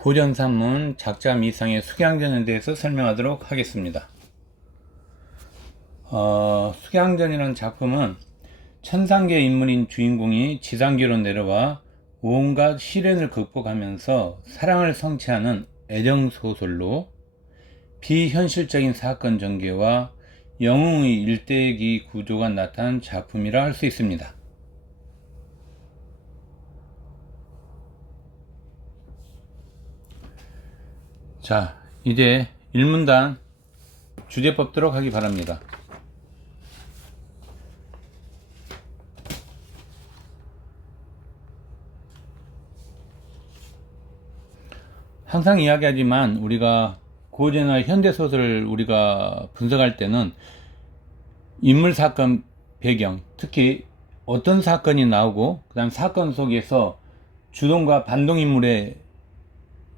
고전산문 작자 미상의 숙양전에 대해서 설명하도록 하겠습니다. 숙양전이라는 작품은 천상계 인물인 주인공이 지상계로 내려와 온갖 시련을 극복하면서 사랑을 성취하는 애정소설로 비현실적인 사건 전개와 영웅의 일대기 구조가 나타난 작품이라 할 수 있습니다. 자, 이제 일문단 주제 뽑도록 하기 바랍니다. 항상 이야기하지만 우리가 고전이나 현대소설을 우리가 분석할 때는 인물, 사건, 배경, 특히 어떤 사건이 나오고 그 다음 사건 속에서 주동과 반동인물의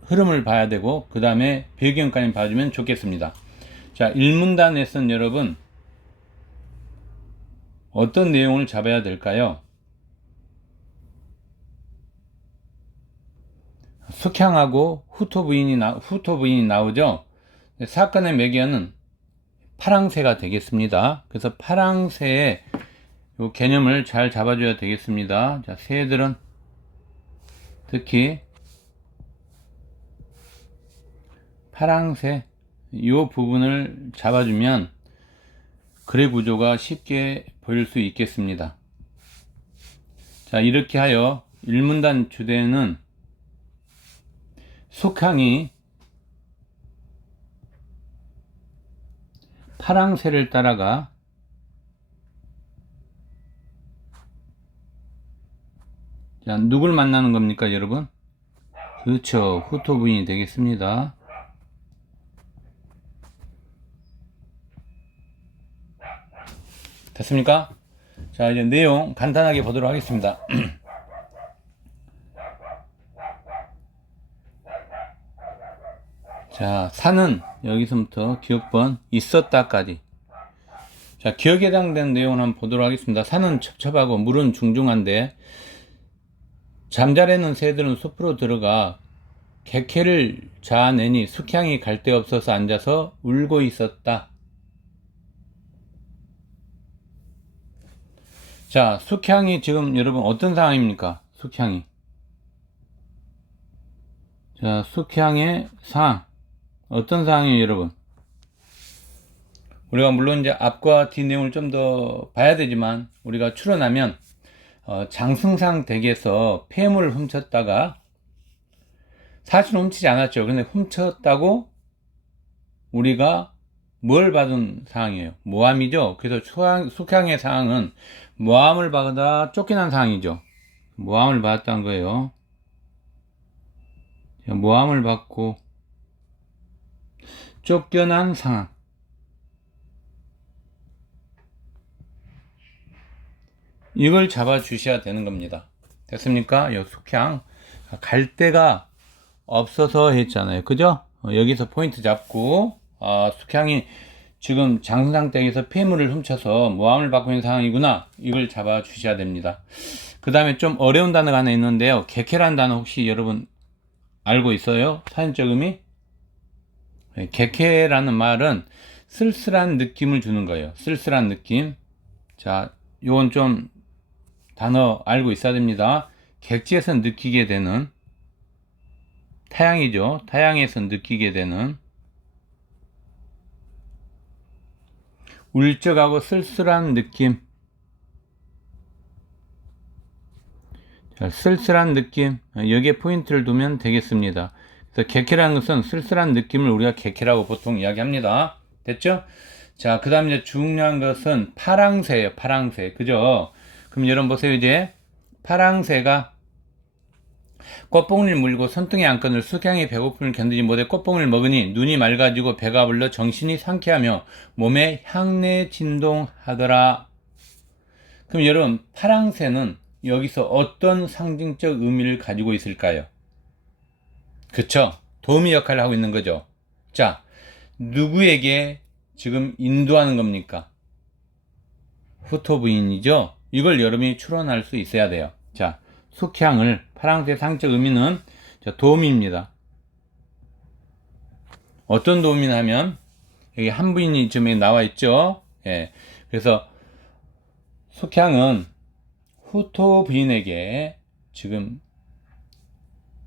흐름을 봐야 되고 그 다음에 배경까지 봐주면 좋겠습니다. 자, 일문단에서는 여러분 어떤 내용을 잡아야 될까요? 숙향하고 후토 부인이 나오죠. 사건의 매개는 파랑새가 되겠습니다. 그래서 파랑새의 요 개념을 잘 잡아줘야 되겠습니다. 자, 새들은 특히 파랑새 이 부분을 잡아주면 글의 구조가 쉽게 보일 수 있겠습니다. 자, 이렇게 하여 일문단 주제는 숙향이 파랑새를 따라가 자, 누굴 만나는 겁니까, 여러분? 그렇죠. 후토 부인이 되겠습니다. 됐습니까? 자, 이제 내용 간단하게 보도록 하겠습니다. 자, 산은 여기서부터 기억번 있었다까지. 자, 기억에 해당되는 내용을 한번 보도록 하겠습니다. 산은 첩첩하고 물은 중중한데 잠자려는 새들은 숲으로 들어가 객회를 자아내니 숙향이 갈 데 없어서 앉아서 울고 있었다. 자, 숙향이 지금 여러분 어떤 상황입니까? 숙향이. 자, 숙향의 상황. 어떤 상황이에요, 여러분? 우리가 물론 이제 앞과 뒤 내용을 좀 더 봐야 되지만 우리가 추론하면 장승상 댁에서 폐물을 훔쳤다가 사실 훔치지 않았죠. 그런데 훔쳤다고 우리가 뭘 받은 상황이에요? 모함이죠. 그래서 숙향의 상황은 모함을 받아 쫓겨난 상황이죠. 모함을 받았다는 거예요. 모함을 받고 쫓겨난 상황. 이걸 잡아 주셔야 되는 겁니다. 됐습니까? 요 숙향 갈 데가 없어서 했잖아요. 그죠? 여기서 포인트 잡고 숙향이 지금 장승상 댁에서 폐물을 훔쳐서 모함을 받고 있는 상황이구나. 이걸 잡아 주셔야 됩니다. 그 다음에 좀 어려운 단어가 하나 있는데요. 객회라는 단어 혹시 여러분 알고 있어요? 사전적 의미? 객회라는 말은 쓸쓸한 느낌을 주는 거예요. 쓸쓸한 느낌. 자, 요건 좀 단어 알고 있어야 됩니다. 객지에서 느끼게 되는 타향이죠. 타향에서 느끼게 되는 울적하고 쓸쓸한 느낌. 자, 쓸쓸한 느낌. 여기에 포인트를 두면 되겠습니다. 그래서 객회라는 것은 쓸쓸한 느낌을 우리가 객회라고 보통 이야기합니다. 됐죠? 자, 그 다음에 이제 중요한 것은 파랑새예요. 파랑새. 그죠? 그럼 여러분 보세요. 이제 파랑새가 꽃봉을 물고 손등에 안건을 숙향의 배고픔을 견디지 못해 꽃봉을 먹으니 눈이 맑아지고 배가 불러 정신이 상쾌하며 몸에 향내 진동하더라. 그럼 여러분 파랑새는 여기서 어떤 상징적 의미를 가지고 있을까요? 그쵸? 도우미 역할을 하고 있는 거죠. 자, 누구에게 지금 인도하는 겁니까? 후토 부인이죠? 이걸 여러분이 추론할 수 있어야 돼요. 자, 숙향을 파랑새 상적 의미는 도우미입니다. 어떤 도움이냐 하면 여기 한 부인이 지금 나와 있죠. 예. 그래서 숙향은 후토 부인에게 지금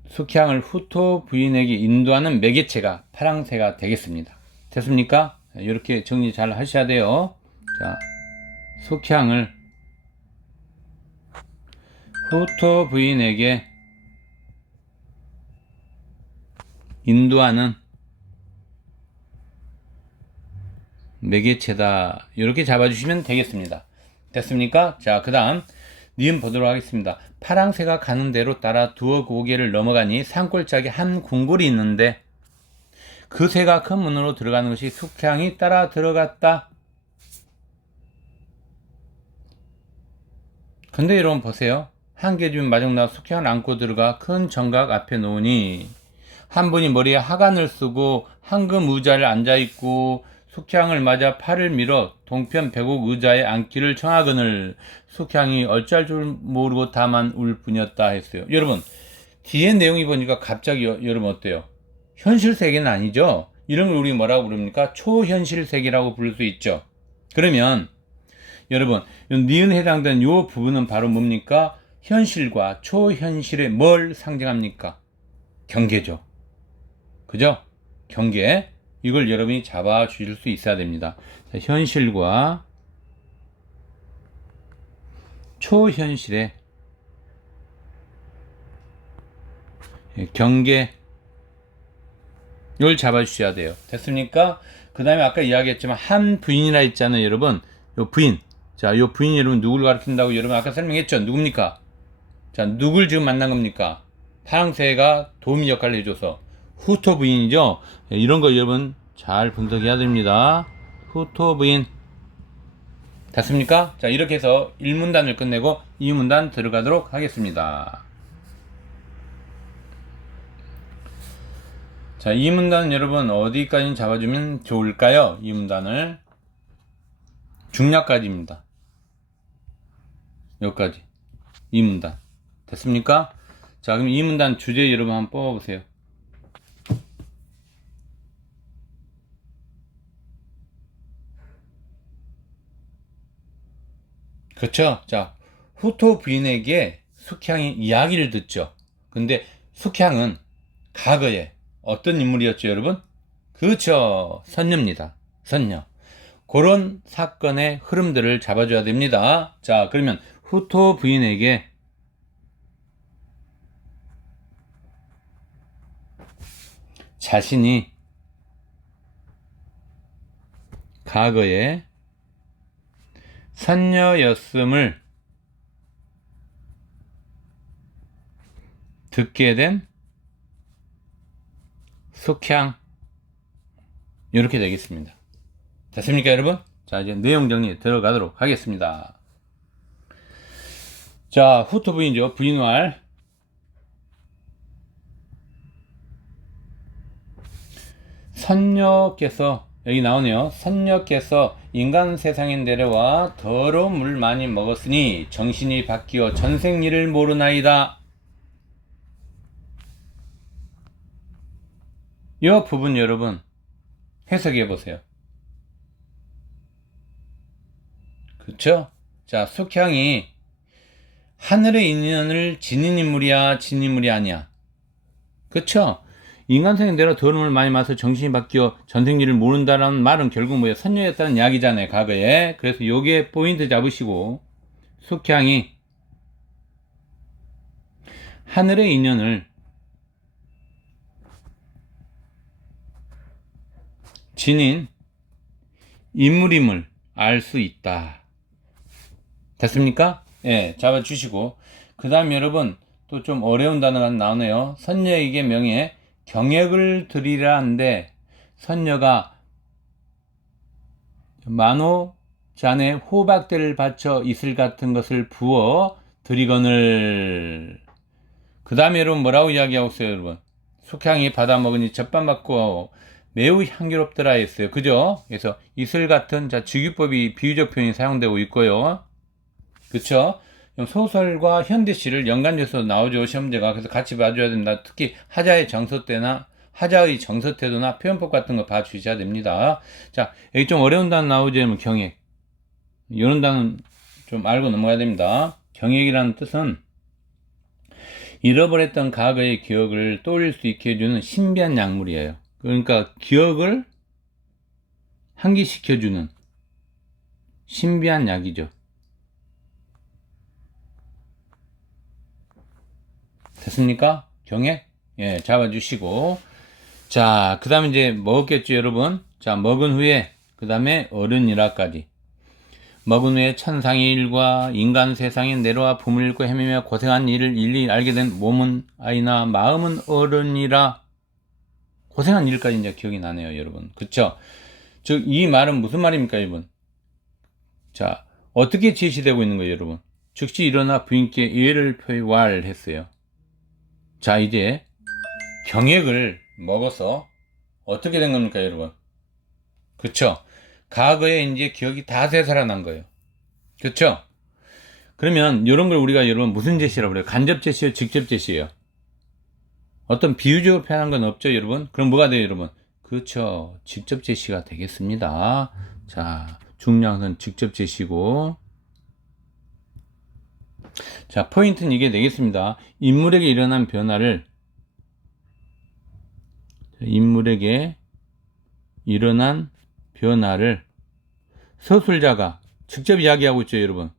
숙향을 후토 부인에게 인도하는 매개체가 파랑새가 되겠습니다. 됐습니까? 이렇게 정리 잘 하셔야 돼요. 자, 숙향을 후토 부인에게 인도하는 매개체다. 이렇게 잡아주시면 되겠습니다. 됐습니까? 자, 그 다음 니은 보도록 하겠습니다. 파랑새가 가는 대로 따라 두어 고개를 넘어가니 산골짜기 한 궁궐이 있는데 그 새가 큰 문으로 들어가는 것이 숙향이 따라 들어갔다. 근데 여러분 보세요. 한계주민 마정나와 숙향을 안고 들어가 큰 정각 앞에 놓으니 한 분이 머리에 하관을 쓰고 황금 의자를 앉아있고 숙향을 맞아 팔을 밀어 동편 배곡 의자에 앉기를 청하거늘 숙향이 어쩔 줄 모르고 다만 울 뿐이었다 했어요. 여러분 뒤에 내용이 보니까 갑자기 여러분 어때요? 현실 세계는 아니죠? 이런 걸 우리 뭐라고 부릅니까? 초현실 세계라고 부를 수 있죠. 그러면 여러분 니은에 해당되는 이 부분은 바로 뭡니까? 현실과 초현실의 뭘 상징합니까? 경계죠. 그죠? 경계. 이걸 여러분이 잡아 주실 수 있어야 됩니다. 자, 현실과 초현실의 경계. 이걸 잡아 주셔야 돼요. 됐습니까? 그 다음에 아까 이야기했지만 한 부인이라 했잖아요, 여러분. 요 부인. 자, 요 부인이 여러분 누구를 가리킨다고 여러분 아까 설명했죠? 누굽니까? 자, 누굴 지금 만난 겁니까? 파랑새가 도우미 역할을 해줘서 후토 부인이죠. 이런 거 여러분 잘 분석해야 됩니다. 후토 부인. 됐습니까? 자, 이렇게 해서 1문단을 끝내고 2문단 들어가도록 하겠습니다. 자, 2문단 여러분 어디까지 잡아주면 좋을까요? 2문단을 중략까지입니다. 여기까지 2문단 됐습니까? 자, 그럼 2문단 주제 여러분 한번 뽑아보세요. 그렇죠? 자, 후토 부인에게 숙향이 이야기를 듣죠. 근데 숙향은 과거에 어떤 인물이었죠, 여러분? 그렇죠. 선녀입니다. 선녀. 그런 사건의 흐름들을 잡아줘야 됩니다. 자, 그러면 후토 부인에게 자신이 과거에 선녀였음을 듣게 된 숙향. 이렇게 되겠습니다. 됐습니까, 여러분? 자, 이제 내용 정리 들어가도록 하겠습니다. 자, 후토 부인이죠. 부인왈. 선녀께서 여기 나오네요. 선녀께서 인간 세상에 내려와 더러운 물 많이 먹었으니 정신이 바뀌어 전생일을 모르나이다. 이 부분 여러분 해석해 보세요. 그쵸? 자, 숙향이 하늘의 인연을 지닌 인물이야, 진 인물이 아니야. 그쵸? 인간생에 내려 더러운 물 많이 마셔 정신이 바뀌어 전생일을 모른다라는 말은 결국 뭐예요? 선녀였다는 이야기잖아요, 과거에. 그래서 요게 포인트 잡으시고 숙향이 하늘의 인연을 지닌 인물임을 알 수 있다. 됐습니까? 예, 잡아주시고 그 다음 여러분 또 좀 어려운 단어가 나오네요. 선녀에게 명예 경액을 드리라 한데 선녀가 만호 잔에 호박들을 바쳐 이슬 같은 것을 부어 드리거늘. 그 다음에 여러분 뭐라고 이야기하고 있어요, 여러분? 숙향이 받아 먹으니 젖밥 맞고 매우 향기롭더라 했어요. 그죠? 그래서 이슬 같은 자 직유법이 비유적 표현이 사용되고 있고요. 그쵸? 소설과 현대시를 연관돼서 나오죠, 시험제가. 그래서 같이 봐줘야 됩니다. 특히 하자의 정서 때나 하자의 정서 태도나 표현법 같은 거 봐주셔야 됩니다. 자, 여기 좀 어려운 단어 나오죠? 경액. 이런 단어는 좀 알고 넘어가야 됩니다. 경액이라는 뜻은 잃어버렸던 과거의 기억을 떠올릴 수 있게 해주는 신비한 약물이에요. 그러니까 기억을 환기시켜주는 신비한 약이죠. 됐습니까? 경액? 예, 잡아주시고. 자, 그 다음에 이제 먹었겠죠, 여러분? 자, 먹은 후에, 그 다음에 어른이라까지. 먹은 후에 천상의 일과 인간 세상에 내려와 붐을 읽고 헤매며 고생한 일을 일일이 알게 된 몸은 아이나 마음은 어른이라. 고생한 일까지 이제 기억이 나네요, 여러분. 그쵸? 즉, 이 말은 무슨 말입니까, 여러분? 자, 어떻게 제시되고 있는 거예요, 여러분? 즉시 일어나 부인께 예를 표했어요. 자, 이제 경액을 먹어서 어떻게 된 겁니까, 여러분? 그쵸? 과거에 이제 기억이 다 되살아난 거예요. 그쵸? 그러면 이런 걸 우리가 여러분 무슨 제시라고 그래요? 간접 제시요, 직접 제시요? 어떤 비유적으로 표현한 건 없죠, 여러분? 그럼 뭐가 돼요, 여러분? 그렇죠. 직접 제시가 되겠습니다. 자, 중요한 건 직접 제시고. 자, 포인트는 이게 되겠습니다. 인물에게 일어난 변화를 서술자가 직접 이야기하고 있죠, 여러분.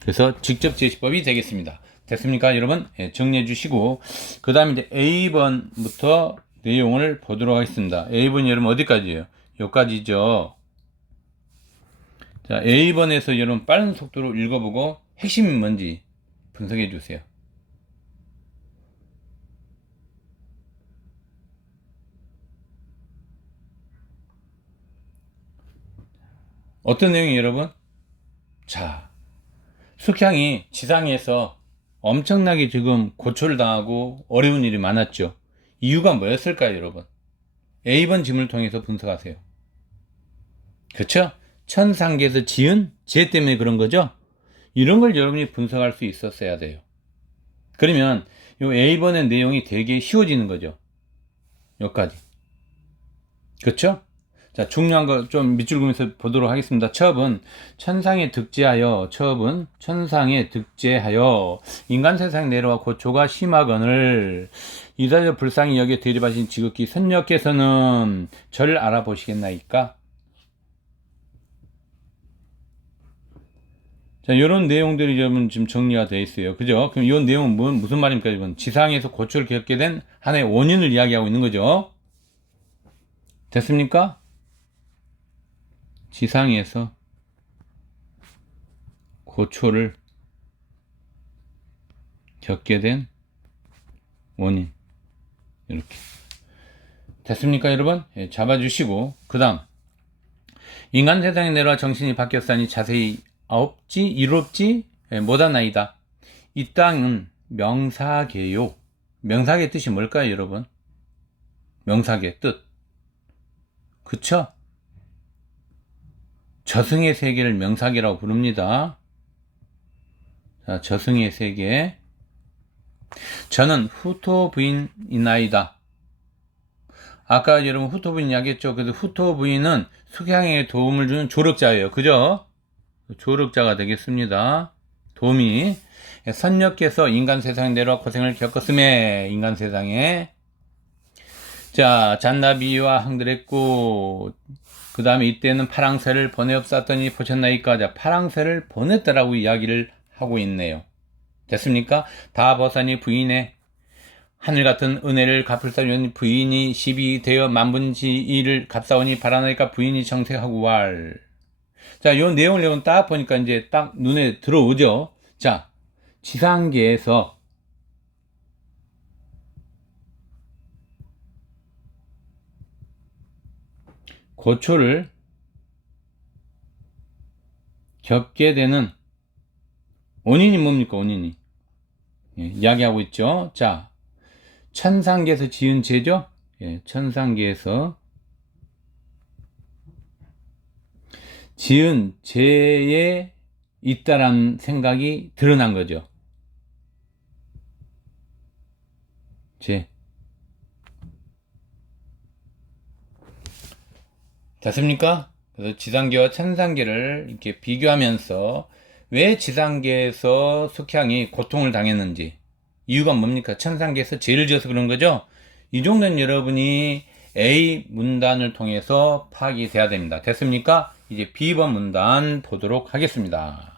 그래서 직접 제시법이 되겠습니다. 됐습니까, 여러분? 예, 정리해 주시고, 그 다음에 이제 A번부터 내용을 보도록 하겠습니다. A번이 여러분 어디까지예요? 여기까지죠. 자, A번에서 여러분 빠른 속도로 읽어보고 핵심이 뭔지 분석해 주세요. 어떤 내용이 여러분? 자, 숙향이 지상에서 엄청나게 지금 고초를 당하고 어려운 일이 많았죠. 이유가 뭐였을까요, 여러분? A번 질문을 통해서 분석하세요. 그쵸? 천상계에서 지은 죄 때문에 그런 거죠? 이런 걸 여러분이 분석할 수 있었어야 돼요. 그러면 이 A번의 내용이 되게 쉬워지는 거죠. 여기까지. 그쵸? 자, 중요한 거 좀 밑줄 그으면서 보도록 하겠습니다. 첩은 천상에 득제하여 인간 세상에 내려와 고초가 심하거늘 이달여 불쌍히 여겨 대립하신 지극히 선녀께서는 저를 알아보시겠나이까? 자, 이런 내용들이 여러분 지금 정리가 되어 있어요. 그죠? 그럼 이 내용은 무슨 말입니까, 여러분? 지상에서 고초를 겪게 된 하나의 원인을 이야기하고 있는 거죠. 됐습니까? 지상에서 고초를 겪게 된 원인. 이렇게. 됐습니까, 여러분? 예, 잡아주시고, 그 다음. 인간 세상에 내려와 정신이 바뀌었사니 자세히 이롭지 못하나이다. 이 땅은 명사계요. 명사계 뜻이 뭘까요, 여러분? 명사계 뜻. 그쵸? 저승의 세계를 명사계라고 부릅니다. 자, 저승의 세계. 저는 후토 부인이나이다. 아까 여러분 후토 부인 이야기했죠. 그래서 후토 부인은 숙향에 도움을 주는 조력자예요. 그죠? 조력자가 되겠습니다. 도움이. 선녀께서 인간 세상에 내려와 고생을 겪었음에 인간 세상에. 자, 잔나비와 항들했고, 그 다음에 이때는 파랑새를 보내옵쌌더니 보셨나이까? 자, 파랑새를 보냈다라고 이야기를 하고 있네요. 됐습니까? 다 벗으니 부인의 하늘 같은 은혜를 갚을사오니 부인이 시비 되어 만분지이를 갚사오니 바라나이까 부인이 정색하고 왈. 자, 요 내용을 여러분 딱 보니까 이제 딱 눈에 들어오죠. 자, 지상계에서 고초를 겪게 되는 원인이 뭡니까? 원인이. 예, 이야기하고 있죠. 자, 천상계에서 지은 죄죠. 예, 천상계에서 지은 죄의 있다라는 생각이 드러난 거죠. 됐습니까? 그래서 지상계와 천상계를 이렇게 비교하면서 왜 지상계에서 숙향이 고통을 당했는지, 이유가 뭡니까? 천상계에서 죄를 지어서 그런 거죠? 이 정도는 여러분이 A 문단을 통해서 파악이 돼야 됩니다. 됐습니까? 이제 B번 문단 보도록 하겠습니다.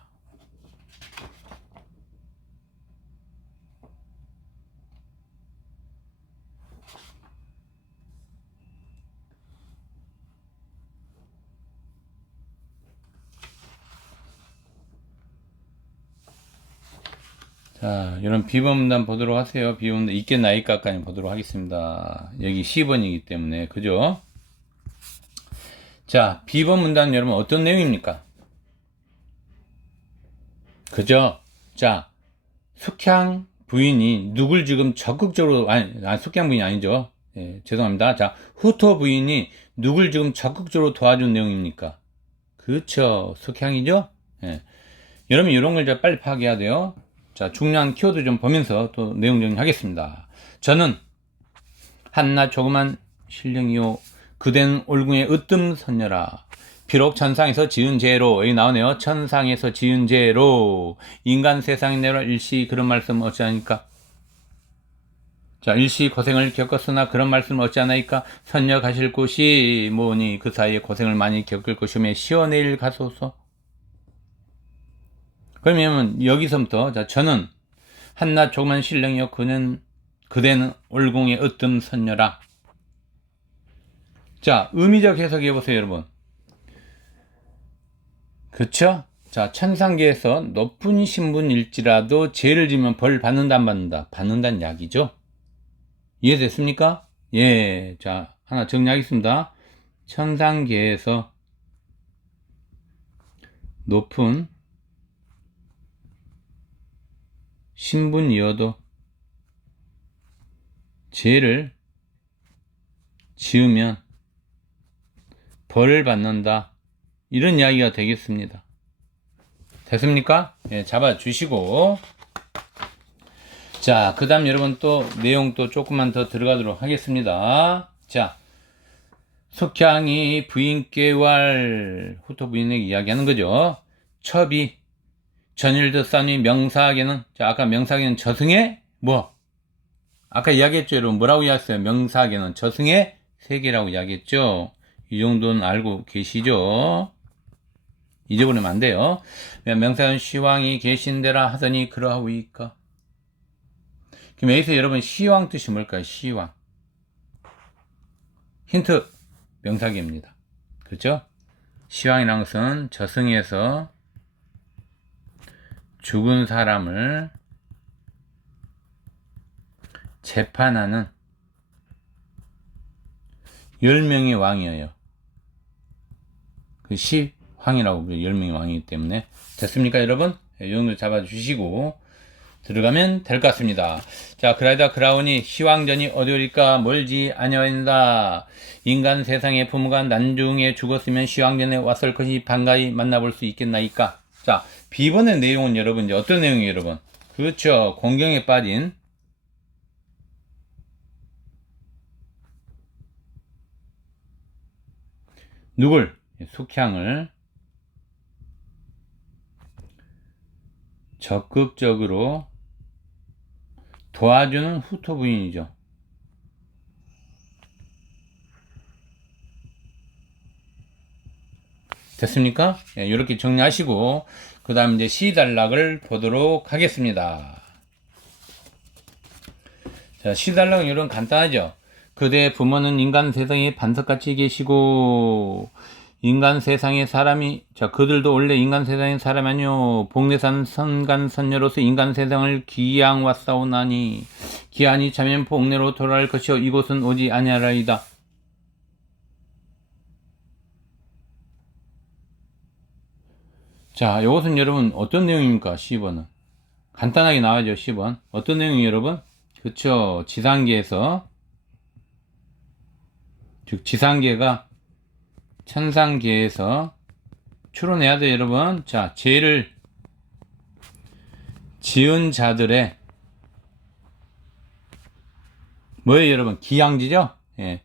자, 이런 B번 문단 보도록 하세요. B번 문단 있겠나 있까까지 보도록 하겠습니다. 여기 C번이기 때문에, 그죠? 자, B번 문단 여러분 어떤 내용입니까? 그죠? 자, 숙향 부인이 누굴 지금 적극적으로, 숙향 부인이 아니죠. 예, 죄송합니다. 자, 후토 부인이 누굴 지금 적극적으로 도와준 내용입니까? 그쵸. 숙향이죠? 예. 여러분, 이런 걸 이제 빨리 파악해야 돼요. 자, 중요한 키워드 좀 보면서 또 내용 정리하겠습니다. 저는 한낱 조그만 신령이요. 그댄 올궁의 으뜸 선녀라. 비록 천상에서 지은 죄로, 여기 나오네요. 천상에서 지은 죄로 인간 세상에 내려 일시 그런 말씀 어찌하니까? 자, 일시 고생을 겪었으나 그런 말씀 어찌하나이까? 선녀 가실 곳이 뭐니 그 사이에 고생을 많이 겪을 것이며 시원내일 가소서. 그러면 여기서부터 자, 저는 한낱 조그만 신령이요. 그대는 올궁의 으뜸 선녀라. 자, 의미적 해석해 보세요, 여러분. 그쵸? 자, 천상계에서 높은 신분일지라도 죄를 지면 벌 받는다, 안 받는다? 받는다는 이야기죠. 이해됐습니까? 예. 자, 하나 정리하겠습니다. 천상계에서 높은 신분이어도 죄를 지으면 벌을 받는다. 이런 이야기가 되겠습니다. 됐습니까? 예, 잡아주시고. 자, 그 다음 여러분 또 내용 또 조금만 더 들어가도록 하겠습니다. 자, 숙향이 부인께 후토 부인에게 이야기하는 거죠. 첩이 전일도 싸니 명사하게는, 자, 아까 명사하게는 저승의 뭐? 아까 이야기했죠, 여러분. 뭐라고 이야기했어요? 명사하게는 저승의 세계라고 이야기했죠. 이 정도는 알고 계시죠? 잊어버리면 안 돼요. 명사는 시왕이 계신 데라 하더니 그러하오이까. 그럼 여기서 여러분 시왕 뜻이 뭘까요? 시왕. 힌트. 명사계입니다. 그렇죠? 시왕이라는 것은 저승에서 죽은 사람을 재판하는 10명의 왕이에요. 그 시황이라고 불려요. 10명의 왕이기 때문에. 됐습니까, 여러분? 이 정도 잡아주시고 들어가면 될 것 같습니다. 자, 그라이다 그라우니 시황전이 어디오리까 멀지 아니하다. 인간 세상의 부모가 난중에 죽었으면 시황전에 왔을 것이 반가이 만나볼 수 있겠나이까. 자, B번의 내용은 여러분 이제 어떤 내용이에요, 여러분? 그렇죠. 공경에 빠진 누굴? 숙향을 적극적으로 도와주는 후토 부인이죠. 됐습니까? 예, 이렇게 정리하시고 그 다음 이제 시단락을 보도록 하겠습니다. 자, 시단락은 이런 간단하죠. 그대의 부모는 인간 세상에 반석같이 계시고 인간 세상의 사람이, 자, 그들도 원래 인간 세상의 사람이 아니요 복내산 선간선녀로서 인간 세상을 기양 왔사오나니 기한이 차면 복내로 돌아갈 것이요 이곳은 오지 아니하라이다. 자, 이것은 여러분 어떤 내용입니까? 10번은 간단하게 나와죠. 10번 어떤 내용이에요, 여러분? 그쵸, 지상계에서, 즉 지상계가 천상계에서 추론해야 돼요, 여러분. 자, 죄를 지은 자들의 뭐예요, 여러분? 기양지죠? 예.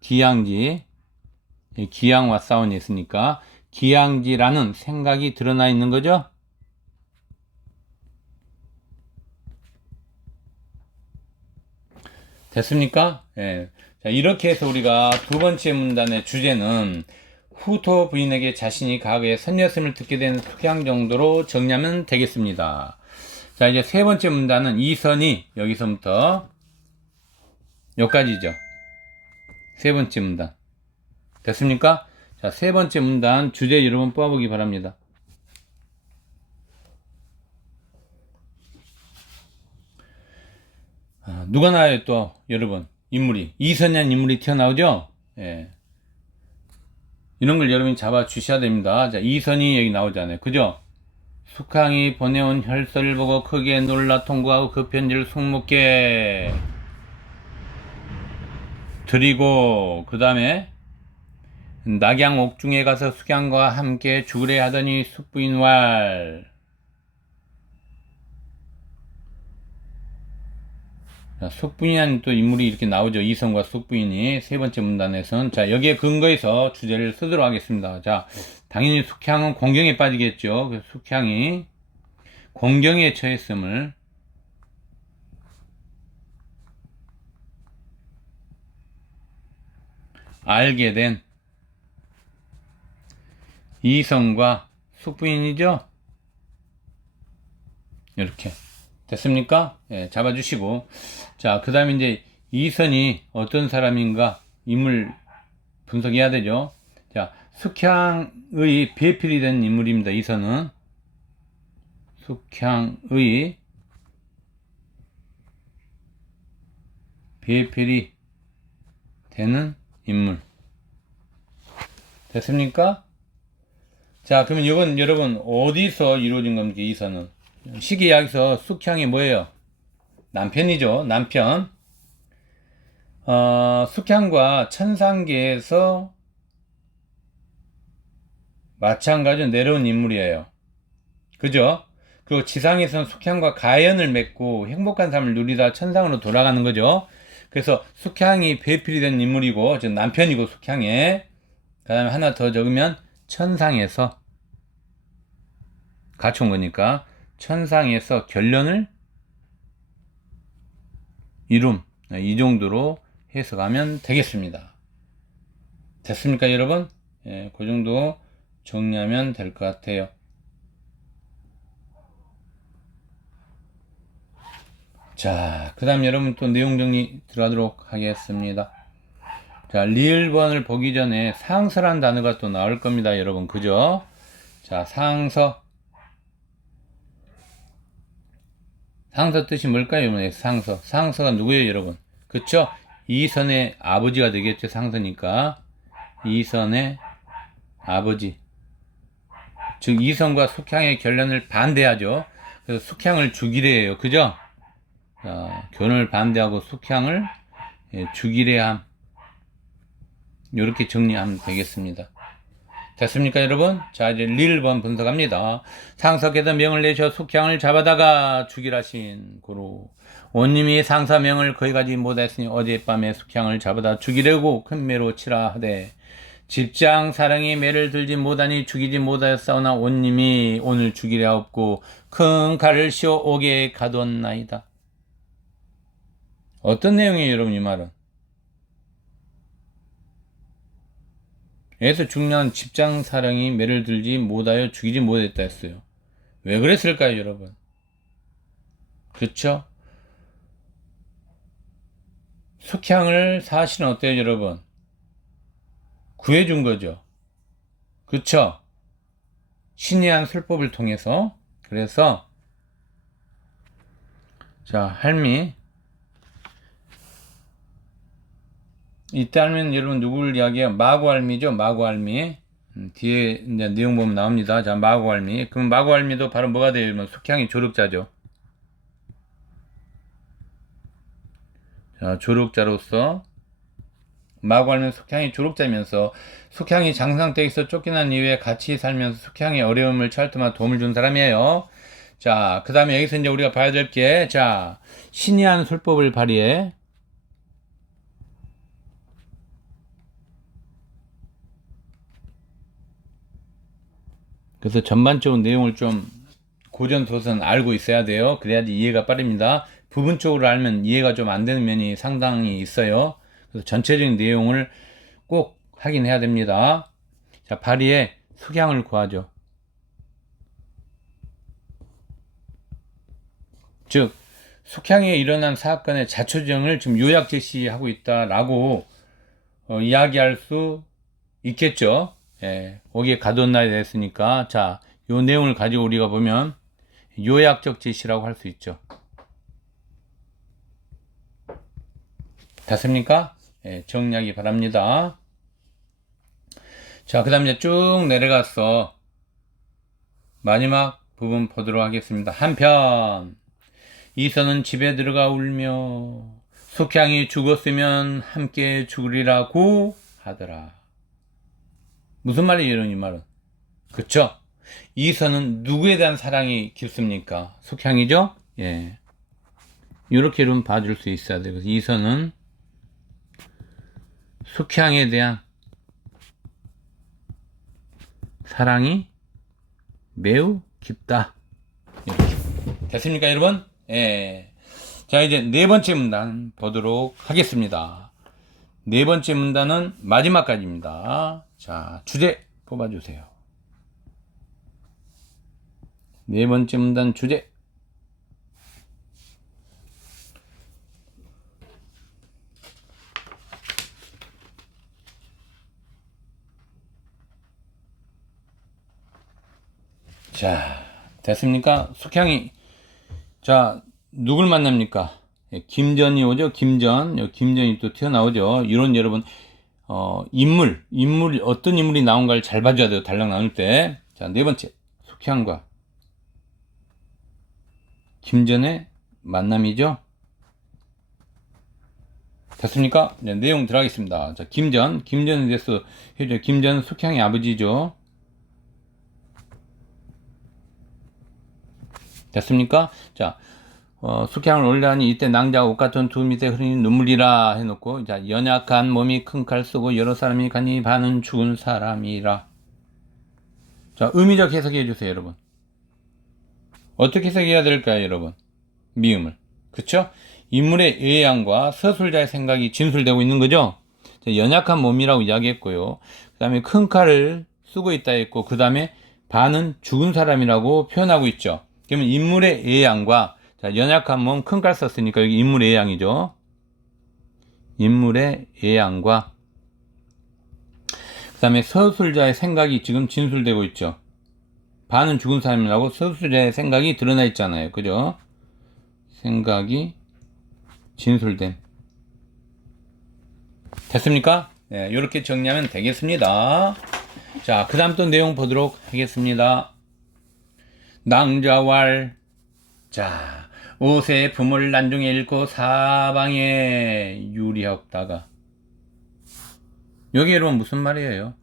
기양지. 예, 기양과 싸운이 있으니까 기양지라는 생각이 드러나 있는 거죠? 됐습니까? 예. 자, 이렇게 해서 우리가 두 번째 문단의 주제는 후토 부인에게 자신이 과거에 선녀씀을 듣게 된 숙향 정도로 정리하면 되겠습니다. 자, 이제 세 번째 문단은 이선이 여기서부터 여기까지죠. 세 번째 문단. 됐습니까? 자, 세 번째 문단 주제 여러분 뽑아보기 바랍니다. 누가 나와요, 또, 여러분? 인물이. 이선이라는 인물이 튀어나오죠? 예. 이런 걸 여러분이 잡아 주셔야 됩니다. 자, 이선이 여기 나오잖아요. 그죠? 숙항이 보내온 혈서를 보고 크게 놀라 통곡하고 그 편지를 숙묵게 드리고, 그 다음에, 낙양 옥중에 가서 숙양과 함께 죽으려 하더니 숙부인 왈. 숙부인이라는 또 인물이 이렇게 나오죠. 이성과 숙부인이 세 번째 문단에서는. 자, 여기에 근거해서 주제를 쓰도록 하겠습니다. 자, 당연히 숙향은 공경에 빠지겠죠. 그래서 숙향이 공경에 처했음을 알게 된 이성과 숙부인이죠. 이렇게. 됐습니까? 예, 잡아주시고. 자, 그 다음에 이제 이선이 어떤 사람인가 인물 분석해야 되죠. 자, 숙향의 배필이 된 인물입니다. 이선은. 숙향의 배필이 되는 인물. 됐습니까? 자, 그러면 이건 여러분 어디서 이루어진 겁니까? 이선은. 시기약에서 숙향이 뭐예요? 남편이죠. 남편. 숙향과 천상계에서 마찬가지로 내려온 인물이에요. 그죠? 그리고 지상에서는 숙향과 가연을 맺고 행복한 삶을 누리다 천상으로 돌아가는 거죠. 그래서 숙향이 배필이 된 인물이고, 즉 남편이고 숙향에. 그 다음에 하나 더 적으면 천상에서 같이 온 거니까 천상에서 결론을 이룸, 이 정도로 해석하면 되겠습니다. 됐습니까, 여러분? 예, 그 정도 정리하면 될 것 같아요. 자, 그 다음 여러분 또 내용 정리 들어가도록 하겠습니다. 자, 리을번을 보기 전에 상서란 단어가 또 나올 겁니다, 여러분. 그죠? 자, 상서. 상서 뜻이 뭘까요? 상서. 상서가 누구예요, 여러분? 그쵸? 이선의 아버지가 되겠죠, 상서니까. 이선의 아버지. 즉, 이선과 숙향의 결론을 반대하죠. 그래서 숙향을 죽이려 해요. 그죠? 자, 결혼을 반대하고 숙향을 죽이려 함. 요렇게 정리하면 되겠습니다. 됐습니까, 여러분? 자, 이제 리을번 분석합니다. 상석에서 명을 내셔 숙향을 잡아다가 죽이라신 고로 원님이 상사 명을 거기까지 못했으니 어젯밤에 숙향을 잡아다 죽이려고 큰 매로 치라 하되 집장 사랑이 매를 들지 못하니 죽이지 못하였사오나 원님이 오늘 죽이려 없고 큰 칼을 씌워 옥에 가두었나이다. 어떤 내용이에요, 여러분, 이 말은? 에서 중요한 집장 사랑이 매를 들지 못하여 죽이지 못했다 했어요. 왜 그랬을까요, 여러분? 그쵸? 숙향을 사실은 어때요, 여러분? 구해준 거죠. 그쵸? 신이 한 술법을 통해서. 그래서 자, 할미 이때 하면 여러분 누구를 이야기해요? 마구할미죠. 마구할미. 뒤에 이제 내용 보면 나옵니다. 자, 마구할미. 그럼 마구할미도 바로 뭐가 돼요? 여러분? 숙향이 조력자죠. 자, 조력자로서 마구할미는 숙향이 조력자면서 숙향이 장상댁에서 쫓겨난 이후에 같이 살면서 숙향의 어려움을 처할 때마다 도움을 준 사람이에요. 자, 그 다음에 여기서 이제 우리가 봐야 될 게, 자, 신의한 술법을 발휘해. 그래서 전반적인 내용을 좀 고전도서는 알고 있어야 돼요. 그래야지 이해가 빠릅니다. 부분적으로 알면 이해가 좀 안 되는 면이 상당히 있어요. 그래서 전체적인 내용을 꼭 확인해야 됩니다. 자, 발의에 석양을 구하죠. 즉, 숙향에 일어난 사건의 자초지정을 지금 요약 제시하고 있다라고 이야기할 수 있겠죠. 예, 거기에 가둬놔야 됐으니까, 자, 요 내용을 가지고 우리가 보면 요약적 제시라고 할 수 있죠. 됐습니까? 예, 정리하기 바랍니다. 자, 그 다음 이제 쭉 내려가서 마지막 부분 보도록 하겠습니다. 한편 이선은 집에 들어가 울며 숙향이 죽었으면 함께 죽으리라고 하더라. 무슨 말이에요, 이런 이 말은? 그쵸? 이선은 누구에 대한 사랑이 깊습니까? 숙향이죠? 예. 이렇게 좀 봐줄 수 있어야 돼요. 그래서 이선은 숙향에 대한 사랑이 매우 깊다. 이렇게. 됐습니까, 여러분? 예. 자, 이제 네 번째 문단 보도록 하겠습니다. 네 번째 문단은 마지막까지입니다. 자, 주제 뽑아주세요. 네 번째 문단 주제. 자, 됐습니까? 숙향이, 자, 누굴 만납니까? 예, 김전이 오죠? 김전이 또 튀어나오죠? 이런 여러분, 인물, 어떤 인물이 나온가를 잘 봐줘야 돼요. 달랑 나눌 때. 자, 네 번째. 숙향과 김전의 만남이죠? 됐습니까? 네, 내용 들어가겠습니다. 자, 김전에 대해서 해줘. 김전 숙향의 아버지죠. 됐습니까? 자, 숙향을 올려하니 이때 낭자가 옷 같은 두 밑에 흐르는 눈물이라 해놓고, 자, 연약한 몸이 큰 칼 쓰고 여러 사람이 가니 반은 죽은 사람이라. 자, 의미적 해석해 주세요, 여러분. 어떻게 해석해야 될까요, 여러분? 미음을. 그쵸? 인물의 예양과 서술자의 생각이 진술되고 있는 거죠? 자, 연약한 몸이라고 이야기했고요. 그 다음에 큰 칼을 쓰고 있다 했고, 그 다음에 반은 죽은 사람이라고 표현하고 있죠. 그러면 인물의 예양과, 자, 연약한 몸, 큰 칼 썼으니까 여기 인물의 예양이죠. 인물의 예양과, 그 다음에 서술자의 생각이 지금 진술되고 있죠. 반은 죽은 사람이라고 서술자의 생각이 드러나 있잖아요. 그죠? 생각이 진술됨. 됐습니까? 네, 이렇게 정리하면 되겠습니다. 자, 그 다음 또 내용 보도록 하겠습니다. 낭자왈. 자, 옷의 품을 난중에 읽고 사방에 유리하다가. 여기 여러분 무슨 말이에요?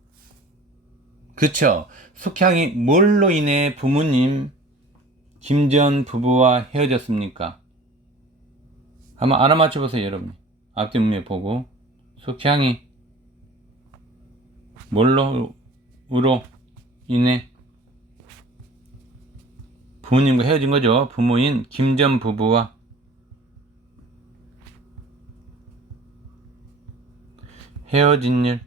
그쵸? 숙향이 뭘로 인해 부모님 김전 부부와 헤어졌습니까? 한번 알아맞혀 보세요, 여러분. 앞뒤 문맥 보고. 숙향이 뭘로 인해 부모님과 헤어진 거죠. 부모인 김전 부부와 헤어진 일.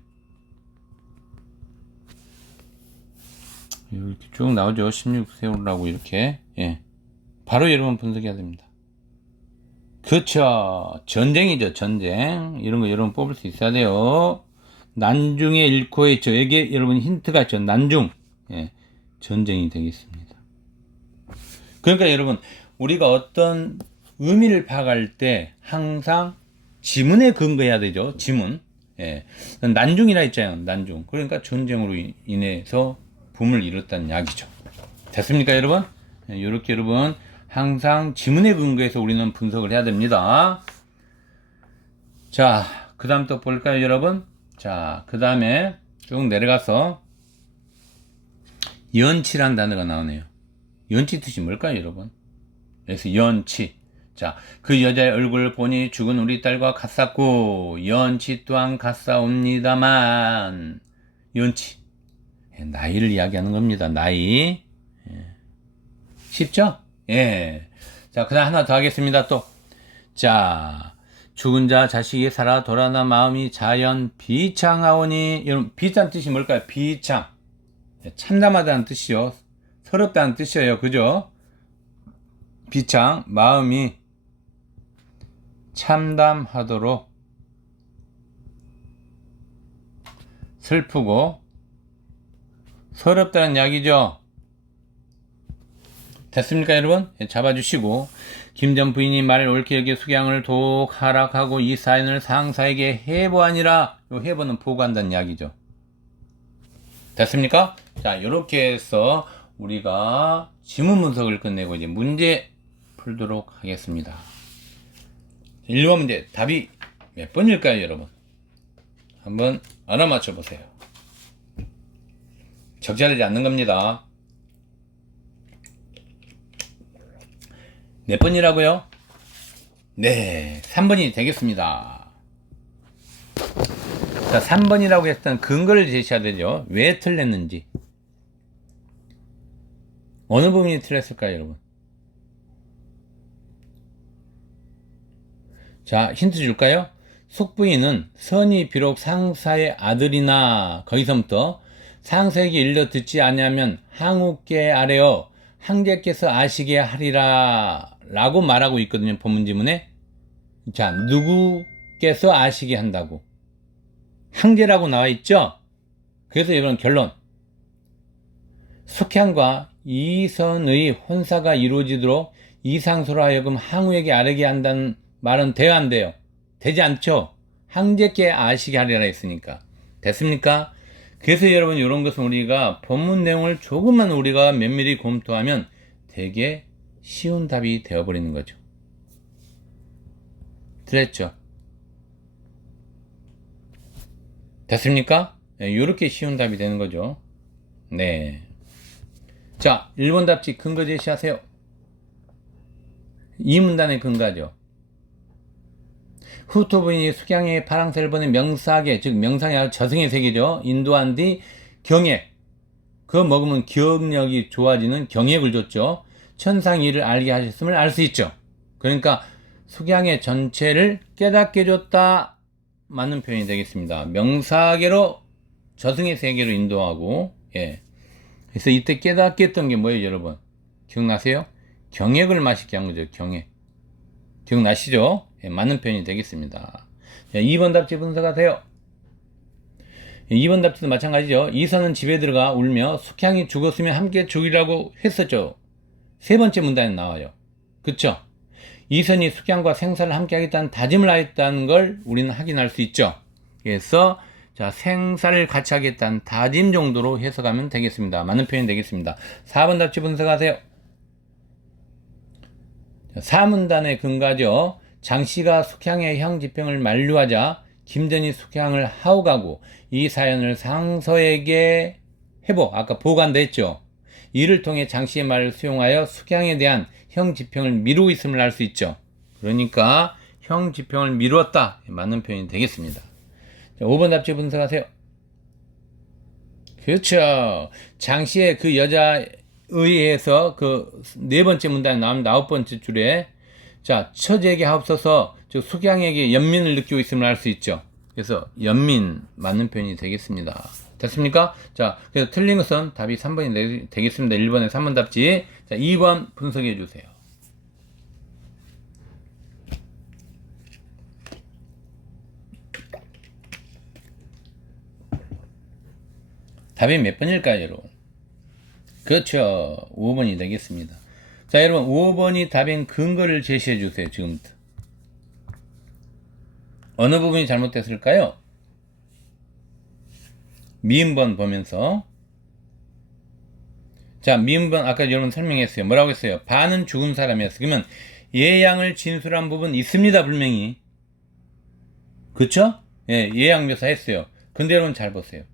이렇게 쭉 나오죠. 16세월이라고 이렇게. 예. 바로 여러분 분석해야 됩니다. 그쵸. 전쟁이죠, 전쟁. 이런 거 여러분 뽑을 수 있어야 돼요. 난중에 잃고에 있죠. 여기에 여러분 힌트가 있죠. 난중. 예. 전쟁이 되겠습니다. 그러니까 여러분, 우리가 어떤 의미를 파악할 때 항상 지문에 근거해야 되죠. 지문. 예. 난중이라 했잖아요. 난중. 그러니까 전쟁으로 인해서 붐을 일었다는 이야기죠. 됐습니까, 여러분? 예, 이렇게 여러분 항상 지문에 근거해서 우리는 분석을 해야 됩니다. 자, 그 다음 또 볼까요, 여러분? 자, 그 다음에 쭉 내려가서 연치란 단어가 나오네요. 연치 뜻이 뭘까요, 여러분? 그래서 연치. 자, 그 여자의 얼굴을 보니 죽은 우리 딸과 같았고 연치 또한 같사옵니다만. 연치. 나이를 이야기하는 겁니다. 나이. 쉽죠? 예. 자, 그 다음 하나 더 하겠습니다. 또. 자, 죽은 자 자식이 살아 돌아나 마음이 자연 비창하오니. 여러분, 비찬 뜻이 뭘까요? 비창. 참담하다는 뜻이요. 서럽다는 뜻이에요. 그죠? 비창, 마음이 참담하도록 슬프고 서럽다는 이야기죠. 됐습니까, 여러분? 잡아주시고, 김전 부인이 말을 옳게 여겨 숙양을 독 하락하고 이 사연을 상사에게 해보하니라. 요 해보는 보고한다는 이야기죠. 됐습니까? 자, 요렇게 해서 우리가 지문 분석을 끝내고 이제 문제 풀도록 하겠습니다. 1번 문제 답이 몇 번일까요, 여러분? 한번 알아맞혀 보세요. 적절하지 않는 겁니다. 몇 번이라고요? 네, 3번이 되겠습니다. 자, 3번이라고 했던 근거를 제시해야 되죠. 왜 틀렸는지. 어느 부분이 틀렸을까요, 여러분? 자, 힌트 줄까요? 속부인은 선이 비록 상사의 아들이나 거기서부터 상사에게 일러 듣지 아니하면 항우께 아래어 황제께서 아시게 하리라 라고 말하고 있거든요. 본문지문에. 자, 누구께서 아시게 한다고? 황제라고 나와 있죠? 그래서 이런 결론. 숙향과 이선의 혼사가 이루어지도록 이상소로 하여금 항우에게 아뢰게 한다는 말은 돼야 안 돼요? 되지 않죠? 황제께 아시게 하리라 했으니까. 됐습니까? 그래서 여러분, 이런 것은 우리가 본문 내용을 조금만 우리가 면밀히 검토하면 되게 쉬운 답이 되어버리는 거죠. 됐죠? 됐습니까? 네, 이렇게 쉬운 답이 되는 거죠. 네. 자, 1번 답지 근거 제시하세요. 이 문단의 근거죠. 후토 부인이 숙양의 파랑새를 보내 명사계, 즉 명상이 아니라 저승의 세계죠. 인도한 뒤 경액, 그거 먹으면 기억력이 좋아지는 경액을 줬죠. 천상이를 알게 하셨음을 알 수 있죠. 그러니까 숙양의 전체를 깨닫게 줬다, 맞는 표현이 되겠습니다. 명사계로 저승의 세계로 인도하고, 예. 그래서 이때 깨닫게 했던 게 뭐예요, 여러분? 기억나세요? 경액을 맛있게 한 거죠, 경액. 기억나시죠? 예, 맞는 표현이 되겠습니다. 자, 2번 답지 분석하세요. 2번 답지도 마찬가지죠. 이선은 집에 들어가 울며 숙향이 죽었으면 함께 죽이라고 했었죠. 세 번째 문단에 나와요. 그쵸? 이선이 숙향과 생사를 함께 하겠다는 다짐을 하였다는 걸 우리는 확인할 수 있죠. 그래서 자, 생사를 같이 하겠다는 다짐 정도로 해석하면 되겠습니다. 맞는 표현이 되겠습니다. 4번 답지 분석하세요. 4문단의 근거죠. 장씨가 숙향의 형 집행을 만류하자 김전이 숙향을 하고 가고 이 사연을 상서에게 해보, 아까 보고한다 했죠. 이를 통해 장씨의 말을 수용하여 숙향에 대한 형 집행을 미루고 있음을 알 수 있죠. 그러니까 형 집행을 미루었다, 맞는 표현이 되겠습니다. 자, 5번 답지 분석하세요. 그렇죠. 장씨의 그 여자에 의해서 그 네 번째 문단에 나옵니다. 9번째 줄에. 자, 처제에게 하옵소서, 즉 숙양에게 연민을 느끼고 있음을 알 수 있죠. 그래서 연민, 맞는 표현이 되겠습니다. 됐습니까? 자, 그래서 틀린 것은 답이 3번이 되겠습니다. 1번에 3번 답지. 자, 2번 분석해 주세요. 답이 몇 번일까요, 여러분? 그렇죠. 5번이 되겠습니다. 자, 여러분, 5번이 답인 근거를 제시해 주세요, 지금부터. 어느 부분이 잘못됐을까요? 미음번 보면서. 자, 미음번 아까 여러분 설명했어요. 뭐라고 했어요? 반은 죽은 사람이었어요. 그러면 예양을 진술한 부분 있습니다, 분명히. 그쵸? 예, 예양 묘사 했어요. 근데 여러분 잘 보세요.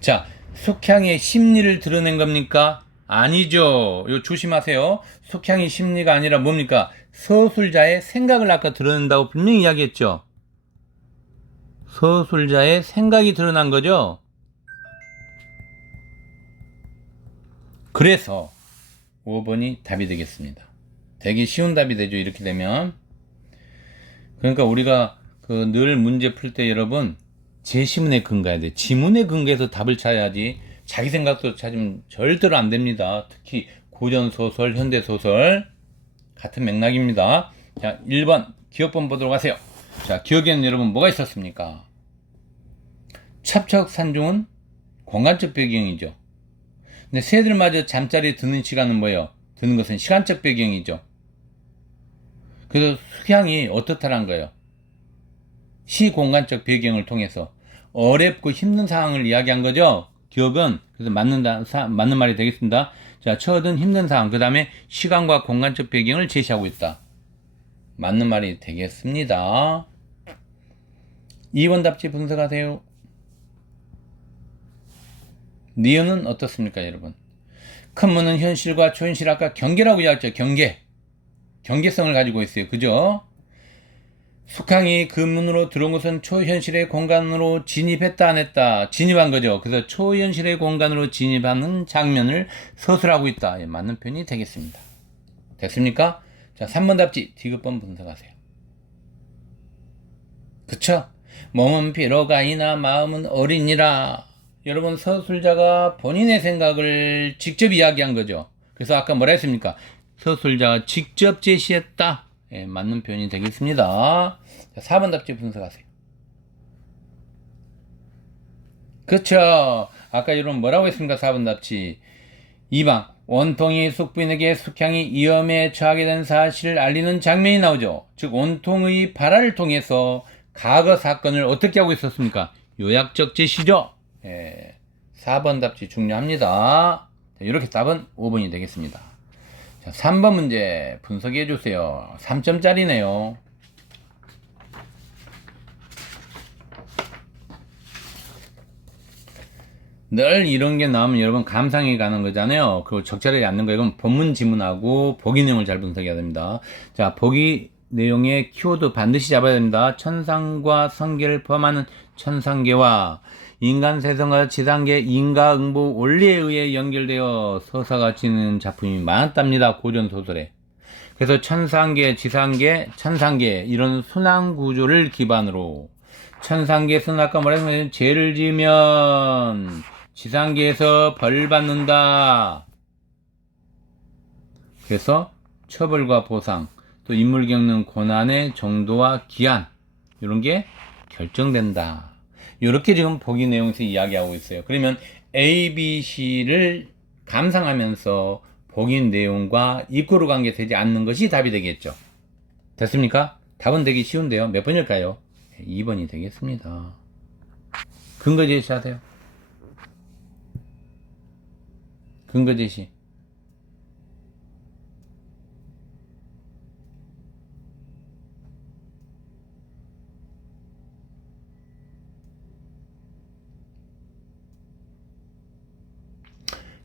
자, 숙향의 심리를 드러낸 겁니까? 아니죠. 요 조심하세요. 숙향의 심리가 아니라 뭡니까? 서술자의 생각을 아까 드러낸다고 분명히 이야기했죠. 서술자의 생각이 드러난 거죠. 그래서 5번이 답이 되겠습니다. 되게 쉬운 답이 되죠. 이렇게 되면. 그러니까 우리가 그 늘 문제 풀 때 여러분 제시문에 근거해야 돼. 지문에 근거해서 답을 찾아야지 자기 생각도 찾으면 절대로 안 됩니다. 특히 고전소설, 현대소설 같은 맥락입니다. 자, 1번 기억본 보도록 하세요. 자, 기억에는 여러분 뭐가 있었습니까? 첩척산중은 공간적 배경이죠. 근데 새들마저 잠자리 드는 시간은 뭐예요? 드는 것은 시간적 배경이죠. 그래서 숙향이 어떻다란 거예요? 시공간적 배경을 통해서 어렵고 힘든 상황을 이야기한 거죠. 기억은 그래서 맞는 말이 되겠습니다. 자, 처든 힘든 상황, 그 다음에 시간과 공간적 배경을 제시하고 있다. 맞는 말이 되겠습니다. 2번 답지 분석하세요. 니은은 어떻습니까, 여러분? 큰 문은 현실과 초현실 아까 경계라고 이야기했죠. 경계성을 가지고 있어요. 그죠? 숙향이 그 문으로 들어온 것은 초현실의 공간으로 진입했다 안 했다. 진입한 거죠. 그래서 초현실의 공간으로 진입하는 장면을 서술하고 있다. 예, 맞는 표현이 되겠습니다. 됐습니까? 자, 3번 답지 디귿번 분석하세요. 그쵸? 몸은 비록 아이나 마음은 어린이라. 여러분, 서술자가 본인의 생각을 직접 이야기한 거죠. 그래서 아까 뭐라 했습니까? 서술자가 직접 제시했다. 예, 맞는 표현이 되겠습니다. 자, 4번 답지 분석하세요. 그쵸? 아까 여러분 뭐라고 했습니까? 4번 답지. 2번 원통이 숙부인에게 숙향이 위험에 처하게 된 사실을 알리는 장면이 나오죠. 즉 원통의 발화를 통해서 과거 사건을 어떻게 하고 있었습니까? 요약적 제시죠. 예, 4번 답지 중요합니다. 자, 이렇게 답은 5번이 되겠습니다. 자, 3번 문제 분석해 주세요. 3점짜리네요. 늘 이런 게 나오면 여러분 감상이 가는 거잖아요. 그리고 적절하지 않는 거 이건 본문 지문하고 보기 내용을 잘 분석해야 됩니다. 자, 보기 내용의 키워드 반드시 잡아야 됩니다. 천상과 성계를 포함하는 천상계와 인간 세상과 지상계 인과응보 원리에 의해 연결되어 서사가 지는 작품이 많았답니다. 고전소설에. 그래서 천상계, 지상계, 천상계 이런 순환 구조를 기반으로 천상계에서는 아까 말했던 죄를 지으면 지상계에서 벌 받는다. 그래서 처벌과 보상, 또 인물 겪는 고난의 정도와 기한 이런 게 결정된다. 이렇게 지금 보기 내용에서 이야기하고 있어요. 그러면 A, B, C를 감상하면서 보기 내용과 이꼬르 관계되지 않는 것이 답이 되겠죠. 됐습니까? 답은 되기 쉬운데요. 몇 번일까요? 2번이 되겠습니다. 근거 제시하세요. 근거 제시.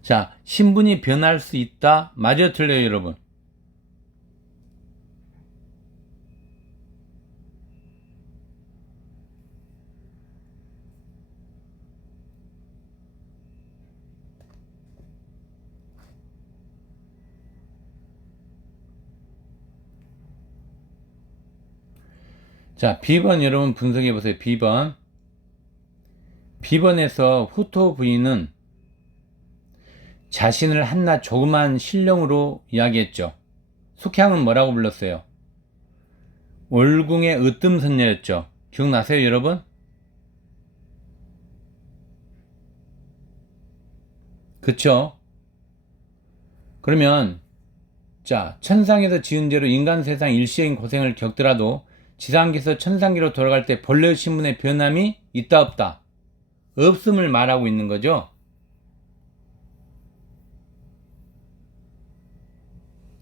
자, 신분이 변할 수 있다. 맞아, 틀려요, 여러분? 자, B번 여러분 분석해 보세요. B번. B번에서 후토 부인은 자신을 한낱 조그만 신령으로 이야기했죠. 숙향은 뭐라고 불렀어요? 월궁의 으뜸선녀였죠. 기억나세요, 여러분? 그쵸? 그러면 자, 천상에서 지은 죄로 인간 세상 일시적인 고생을 겪더라도 지상계에서 천상계로 돌아갈 때 본래 신분의 변함이 있다 없다? 없음을 말하고 있는 거죠.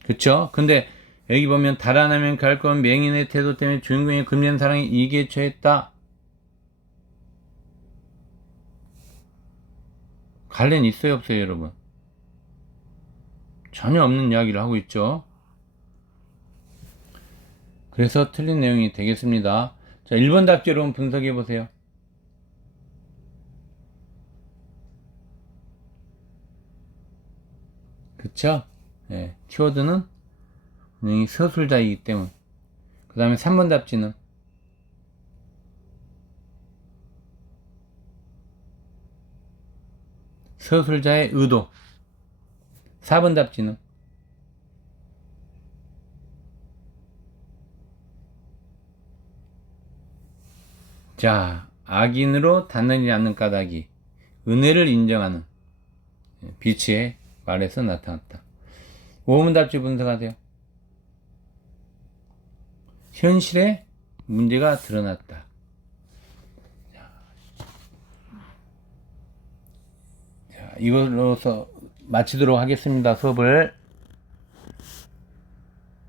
그쵸? 근데 여기 보면 달아나면 갈 건 맹인의 태도 때문에 주인공의 금년 사랑에 이기에 처했다. 관련 있어요, 없어요, 여러분? 전혀 없는 이야기를 하고 있죠. 그래서 틀린 내용이 되겠습니다. 자, 1번 답지 여러분 분석해 보세요. 그쵸? 예, 키워드는 분명히 서술자이기 때문에. 그 다음에 3번 답지는 서술자의 의도. 4번 답지는 자, 악인으로 닿지 않는 까닭이 은혜를 인정하는 빛의 말에서 나타났다. 5번 답지 분석하세요. 현실에 문제가 드러났다. 자, 이걸로서 마치도록 하겠습니다. 수업을.